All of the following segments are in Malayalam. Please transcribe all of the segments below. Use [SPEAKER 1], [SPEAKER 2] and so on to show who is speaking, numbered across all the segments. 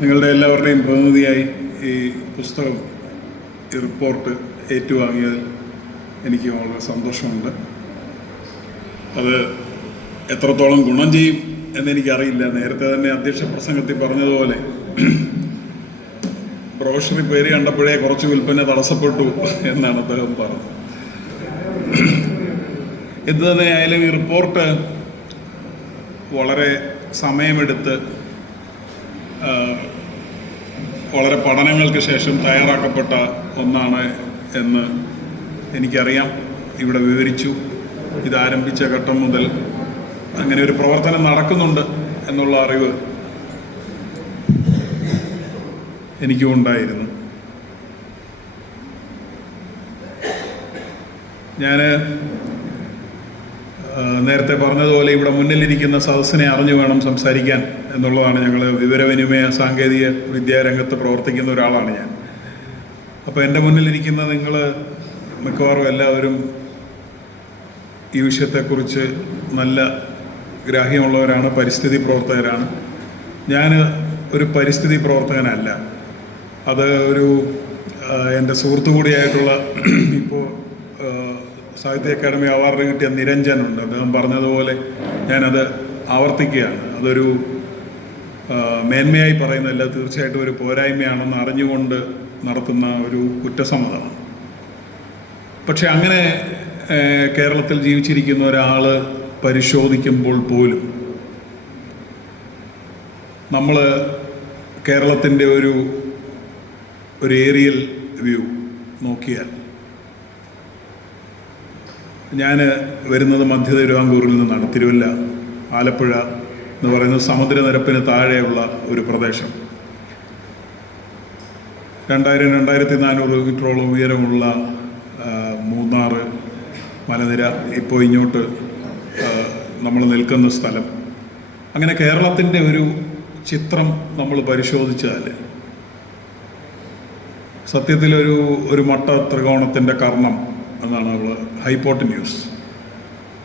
[SPEAKER 1] നിങ്ങളുടെ എല്ലാവരുടെയും പ്രതിനിധിയായി ഈ പുസ്തകം ഈ റിപ്പോർട്ട് ഏറ്റുവാങ്ങിയതിൽ എനിക്ക് വളരെ സന്തോഷമുണ്ട്. അത് എത്രത്തോളം ഗുണം ചെയ്യും എന്നെനിക്കറിയില്ല. നേരത്തെ തന്നെ അധ്യക്ഷ പ്രസംഗത്തിൽ പറഞ്ഞതുപോലെ ബ്രോഷറി പേര് കണ്ടപ്പോഴേ കുറച്ച് വിൽപ്പന തടസ്സപ്പെട്ടു എന്നാണ് അദ്ദേഹം പറഞ്ഞത്. എന്തു തന്നെയായാലും ഈ റിപ്പോർട്ട് വളരെ സമയമെടുത്ത് വളരെ പഠനങ്ങൾക്ക് ശേഷം തയ്യാറാക്കപ്പെട്ട ഒന്നാണ് എന്ന് എനിക്കറിയാം. ഇവിടെ വിവരിച്ചു. ഇതാരംഭിച്ച ഘട്ടം മുതൽ അങ്ങനെ ഒരു പ്രവർത്തനം നടക്കുന്നുണ്ട് എന്നുള്ള അറിവ് എനിക്കും ഉണ്ടായിരുന്നു. ഞാൻ നേരത്തെ പറഞ്ഞതുപോലെ ഇവിടെ മുന്നിലിരിക്കുന്ന സദസ്സിനെ അറിഞ്ഞു വേണം സംസാരിക്കാൻ എന്നുള്ളതാണ് ഞങ്ങൾ വിവരവിനിമയ സാങ്കേതിക വിദ്യാരംഗത്ത് പ്രവർത്തിക്കുന്ന ഒരാളാണ് ഞാൻ. അപ്പോൾ എന്റെ മുന്നിലിരിക്കുന്ന നിങ്ങൾ മിക്കവാറും എല്ലാവരും ഈ വിഷയത്തെക്കുറിച്ച് നല്ല ഗ്രാഹ്യമുള്ളവരാണ് പരിസ്ഥിതി പ്രവർത്തകരാണ്. ഞാൻ ഒരു പരിസ്ഥിതി പ്രവർത്തകനല്ല. അത് ഒരു എന്റെ സുഹൃത്തു കൂടിയായിട്ടുള്ള ഇപ്പോൾ സാഹിത്യ അക്കാദമി അവാർഡ് കിട്ടിയ നിരഞ്ജനുണ്ട്. അദ്ദേഹം പറഞ്ഞതുപോലെ ഞാനത് ആവർത്തിക്കുകയാണ്. അതൊരു മേന്മയായി പറയുന്നതല്ല തീർച്ചയായിട്ടും ഒരു പോരായ്മയാണെന്ന് അറിഞ്ഞുകൊണ്ട് നടത്തുന്ന ഒരു കുറ്റസമ്മതമാണ്. പക്ഷെ അങ്ങനെ കേരളത്തിൽ ജീവിച്ചിരിക്കുന്ന ഒരാൾ പരിശോധിക്കുമ്പോൾ പോലും നമ്മൾ കേരളത്തിന്റെ ഒരു ഒരു ഏരിയൽ വ്യൂ നോക്കിയാൽ ഞാൻ വരുന്നത് മധ്യ തിരുവാങ്കൂറിൽ നിന്നാണ് തിരുവല്ല ആലപ്പുഴ എന്ന് പറയുന്നത് സമുദ്രനിരപ്പിന് താഴെയുള്ള ഒരു പ്രദേശം. രണ്ടായിരം രണ്ടായിരത്തി നാനൂറ് മീറ്ററോളം ഉയരമുള്ള മൂന്നാർ മലനിര ഇപ്പോൾ ഇങ്ങോട്ട് നമ്മൾ നിൽക്കുന്ന സ്ഥലം. അങ്ങനെ കേരളത്തിന്റെ ഒരു ചിത്രം നമ്മൾ പരിശോധിച്ചാൽ സത്യത്തിലൊരു ഒരു മട്ട ത്രികോണത്തിന്റെ കർണം എന്നാണ് അവൾ ഹൈപ്പോട്ട് ന്യൂസ്.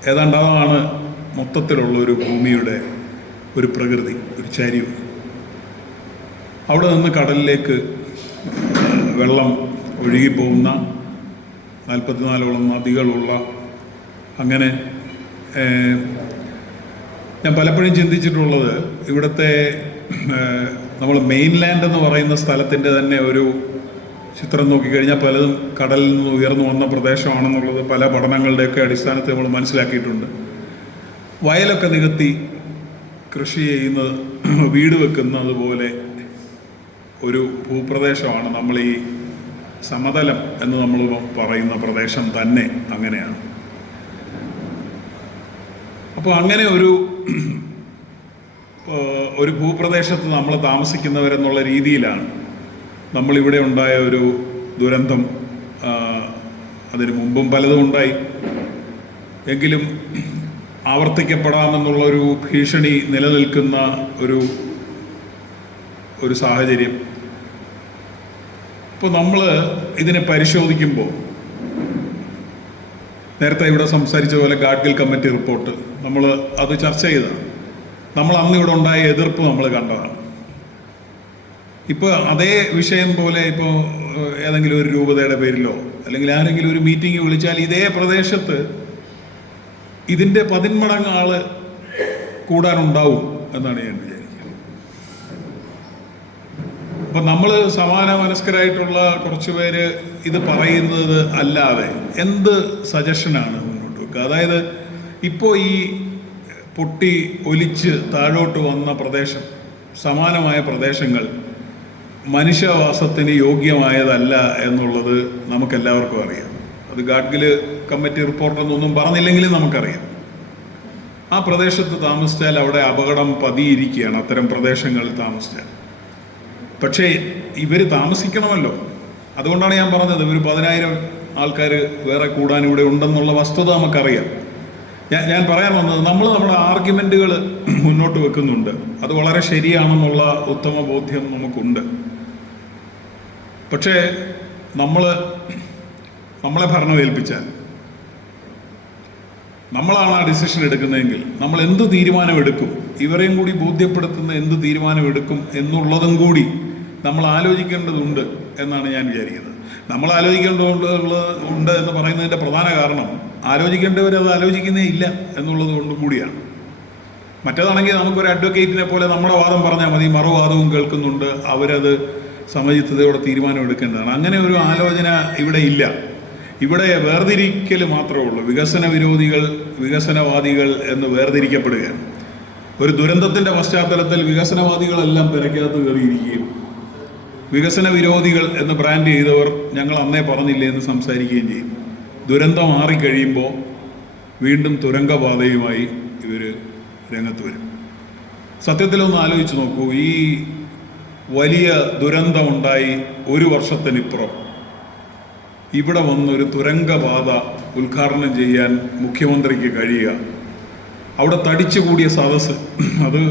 [SPEAKER 1] ഏതാണ്ട് അതാണ് മൊത്തത്തിലുള്ള ഒരു ഭൂമിയുടെ ഒരു പ്രകൃതി ഒരു ചരിവ് അവിടെ നിന്ന് കടലിലേക്ക് വെള്ളം ഒഴുകിപ്പോകുന്ന നാൽപ്പത്തിനാലോളം നദികളുള്ള അങ്ങനെ ഞാൻ പലപ്പോഴും ചിന്തിച്ചിട്ടുള്ളത് ഇവിടുത്തെ നമ്മൾ മെയിൻലാൻഡ് എന്ന് പറയുന്ന സ്ഥലത്തിന്റെ തന്നെ ഒരു ചിത്രം നോക്കിക്കഴിഞ്ഞാൽ പലതും കടലിൽ നിന്ന് ഉയർന്നു വന്ന പ്രദേശമാണെന്നുള്ളത് പല പഠനങ്ങളുടെയൊക്കെ അടിസ്ഥാനത്തിൽ നമ്മൾ മനസ്സിലാക്കിയിട്ടുണ്ട്. വയലൊക്കെ നികത്തി കൃഷി ചെയ്യുന്നത് വീട് വെക്കുന്നത് പോലെ ഒരു ഭൂപ്രദേശമാണ്. നമ്മൾ ഈ സമതലം എന്ന് നമ്മൾ പറയുന്ന പ്രദേശം തന്നെ അങ്ങനെയാണ്. അപ്പോൾ അങ്ങനെ ഒരു ഒരു ഭൂപ്രദേശത്ത് നമ്മൾ താമസിക്കുന്നവരെന്നുള്ള രീതിയിലാണ് നമ്മളിവിടെ ഉണ്ടായ ഒരു ദുരന്തം അതിന് മുമ്പും പലതും ഉണ്ടായി. എങ്കിലും ആവർത്തിക്കപ്പെടാമെന്നുള്ള ഒരു ഭീഷണി നിലനിൽക്കുന്ന ഒരു ഒരു സാഹചര്യം. അപ്പോൾ നമ്മൾ ഇതിനെ പരിശോധിക്കുമ്പോൾ നേരത്തെ ഇവിടെ സംസാരിച്ച പോലെ ഗാഡ്ഗിൽ കമ്മിറ്റി റിപ്പോർട്ട് നമ്മൾ അത് ചർച്ച ചെയ്തതാണ്. നമ്മൾ അന്ന് ഇവിടെ ഉണ്ടായ എതിർപ്പ് നമ്മൾ കണ്ടതാണ്. ഇപ്പോൾ അതേ വിഷയം പോലെ ഇപ്പോൾ ഏതെങ്കിലും ഒരു രൂപതയുടെ പേരിലോ അല്ലെങ്കിൽ ആരെങ്കിലും ഒരു മീറ്റിംഗ് വിളിച്ചാൽ ഇതേ പ്രദേശത്ത് ഇതിന്റെ പതിന്മടങ്ങ് ആൾ കൂടാനുണ്ടാവും എന്നാണ് ഞാൻ വിചാരിക്കുന്നത്. അപ്പം നമ്മൾ സമാന മനസ്കരായിട്ടുള്ള കുറച്ച് പേര് ഇത് പറയുന്നത് അല്ലാതെ എന്ത് സജഷനാണ് മുന്നോട്ട് വെക്കുക? അതായത് ഇപ്പോ ഈ പൊട്ടി ഒലിച്ച് താഴോട്ട് വന്ന പ്രദേശം സമാനമായ പ്രദേശങ്ങൾ മനുഷ്യവാസത്തിന് യോഗ്യമായതല്ല എന്നുള്ളത് നമുക്കെല്ലാവർക്കും അറിയാം. അത് ഗാഡ്ഗിൽ കമ്മിറ്റി റിപ്പോർട്ടൊന്നും പറഞ്ഞില്ലെങ്കിലും നമുക്കറിയാം. ആ പ്രദേശത്ത് താമസിച്ചാൽ അവിടെ അപകടം പതിയിരിക്കുകയാണ് അത്തരം പ്രദേശങ്ങളിൽ താമസിച്ചാൽ. പക്ഷേ ഇവർ താമസിക്കണമല്ലോ. അതുകൊണ്ടാണ് ഞാൻ പറഞ്ഞത് ഇവർ പതിനായിരം ആൾക്കാർ വേറെ കൂടാൻ ഇവിടെ ഉണ്ടെന്നുള്ള വസ്തുത നമുക്കറിയാം. ഞാൻ ഞാൻ പറയാൻ വന്നത് നമ്മൾ നമ്മുടെ ആർഗ്യുമെന്റുകൾ മുന്നോട്ട് വെക്കുന്നുണ്ട്. അത് വളരെ ശരിയാണെന്നുള്ള ഉത്തമ ബോധ്യം നമുക്കുണ്ട്. പക്ഷേ നമ്മൾ നമ്മളെ ഭരണം ഏൽപ്പിച്ചാൽ നമ്മളാണ് ആ ഡിസിഷൻ എടുക്കുന്നതെങ്കിൽ നമ്മൾ എന്ത് തീരുമാനമെടുക്കും ഇവരെയും കൂടി ബോധ്യപ്പെടുത്തുന്ന എന്ത് തീരുമാനമെടുക്കും എന്നുള്ളതും കൂടി നമ്മൾ ആലോചിക്കേണ്ടതുണ്ട് എന്നാണ് ഞാൻ വിചാരിക്കുന്നത്. നമ്മൾ ആലോചിക്കേണ്ടതുണ്ട് ഉണ്ട് എന്ന് പറയുന്നതിന്റെ പ്രധാന കാരണം ആലോചിക്കേണ്ടവർ അത് ആലോചിക്കുന്നേ ഇല്ല എന്നുള്ളത് കൊണ്ടും കൂടിയാണ്. മറ്റേതാണെങ്കിൽ നമുക്കൊരു അഡ്വക്കേറ്റിനെ പോലെ നമ്മുടെ വാദം പറഞ്ഞാൽ മതി മറുവാദവും കേൾക്കുന്നുണ്ട് അവരത് സമചിത്തതയോടെ തീരുമാനമെടുക്കേണ്ടതാണ്. അങ്ങനെ ഒരു ആലോചന ഇവിടെ ഇല്ല. ഇവിടെ വേർതിരിക്കൽ മാത്രമേ ഉള്ളൂ. വികസന വിരോധികൾ വികസനവാദികൾ എന്ന് വേർതിരിക്കപ്പെടുക ഒരു ദുരന്തത്തിന്റെ പശ്ചാത്തലത്തിൽ വികസനവാദികളെല്ലാം പെരക്കകത്ത് കയറിയിരിക്കുകയും വികസന വിരോധികൾ എന്ന് ബ്രാൻഡ് ചെയ്തവർ ഞങ്ങൾ അന്നേ പറഞ്ഞില്ലേ എന്ന് സംസാരിക്കുകയും ചെയ്യും. ദുരന്തം മാറിക്കഴിയുമ്പോൾ വീണ്ടും തുരങ്കപാതയുമായി ഇവർ രംഗത്ത് വരും. സത്യത്തിലൊന്ന് ആലോചിച്ച് നോക്കൂ. ഈ വലിയ ദുരന്തമുണ്ടായി ഒരു വർഷത്തിനിപ്പുറം. ഇവിടെ വന്നൊരു തുരങ്കപാത ഉദ്ഘാടനം ചെയ്യാൻ മുഖ്യമന്ത്രിക്ക് കഴിയുക. അവിടെ തടിച്ചുകൂടിയ സദസ്സ്. അത്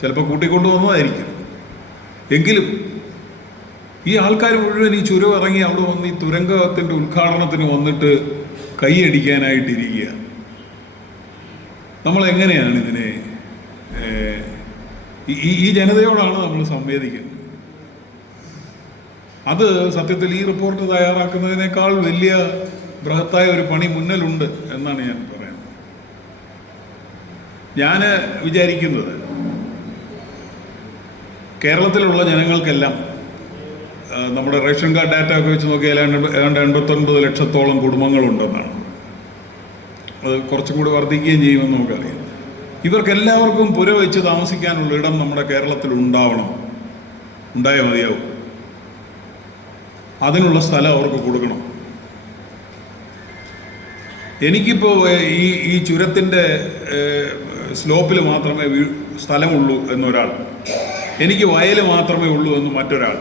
[SPEAKER 1] ചിലപ്പോൾ കൂട്ടിക്കൊണ്ടു വന്നതായിരിക്കും. എങ്കിലും ഈ ആൾക്കാർ മുഴുവൻ ഈ ചുരം ഇറങ്ങി അവിടെ വന്ന് ഈ തുരങ്കത്തിന്റെ ഉദ്ഘാടനത്തിന് വന്നിട്ട് കൈയടിക്കാനായിട്ടിരിക്കുക. നമ്മൾ എങ്ങനെയാണ് ഇതിനെ ഈ- ഈ- ജനതയോടാണ് നമ്മൾ സംവേദിക്കുന്നത്. അത് സത്യത്തിൽ ഈ റിപ്പോർട്ട് തയ്യാറാക്കുന്നതിനേക്കാൾ വലിയ ബൃഹത്തായ ഒരു പണി മുന്നിലുണ്ട് എന്നാണ് ഞാൻ പറയുന്നത്. ഞാൻ വിചാരിക്കുന്നത് കേരളത്തിലുള്ള ജനങ്ങൾക്കെല്ലാം നമ്മുടെ റേഷൻ കാർഡ് ഡാറ്റ ഒക്കെ വെച്ച് നോക്കിയാൽ ഏതാണ്ട് എൺപത്തൊൻപത് ലക്ഷത്തോളം കുടുംബങ്ങളുണ്ടെന്നാണ്. അത് കുറച്ചും കൂടി വർദ്ധിക്കുകയും ചെയ്യുമെന്ന് നമുക്കറിയാം. ഇവർക്കെല്ലാവർക്കും പുര വെച്ച് താമസിക്കാനുള്ള ഇടം നമ്മുടെ കേരളത്തിൽ ഉണ്ടാവണം. ഉണ്ടായ മതിയാവും. അതിനുള്ള സ്ഥലം അവർക്ക് കൊടുക്കണം. എനിക്കിപ്പോൾ ഈ ഈ ചുരത്തിന്റെ സ്ലോപ്പിൽ മാത്രമേ സ്ഥലമുള്ളൂ എന്നൊരാൾ. എനിക്ക് വയൽ മാത്രമേ ഉള്ളൂ എന്ന് മറ്റൊരാൾ.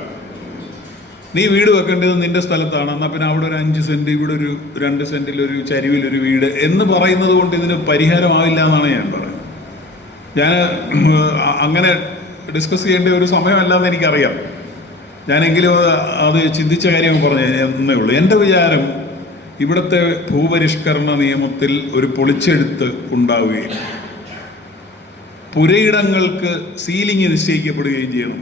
[SPEAKER 1] നീ വീട് വെക്കേണ്ടത് നിന്റെ സ്ഥലത്താണ്. എന്നാൽ പിന്നെ അവിടെ ഒരു അഞ്ച് സെന്റ് ഇവിടെ ഒരു രണ്ട് സെന്റിൽ ഒരു ചരിവിൽ ഒരു വീട് എന്ന് പറയുന്നത് കൊണ്ട് ഇതിന് പരിഹാരമാവില്ല എന്നാണ് ഞാൻ പറയുന്നത്. ഞാൻ അങ്ങനെ ഡിസ്കസ് ചെയ്യേണ്ട ഒരു സമയമല്ലെന്ന് എനിക്കറിയാം. ഞാനെങ്കിലും അത് ചിന്തിച്ച കാര്യം പറഞ്ഞു എന്നേ ഉള്ളൂ. എന്റെ വിചാരം ഇവിടുത്തെ ഭൂപരിഷ്കരണ നിയമത്തിൽ ഒരു പൊളിച്ചെഴുത്ത് ഉണ്ടാവുകയും പുരയിടങ്ങൾക്ക് സീലിംഗ് നിശ്ചയിക്കപ്പെടുകയും ചെയ്യണം.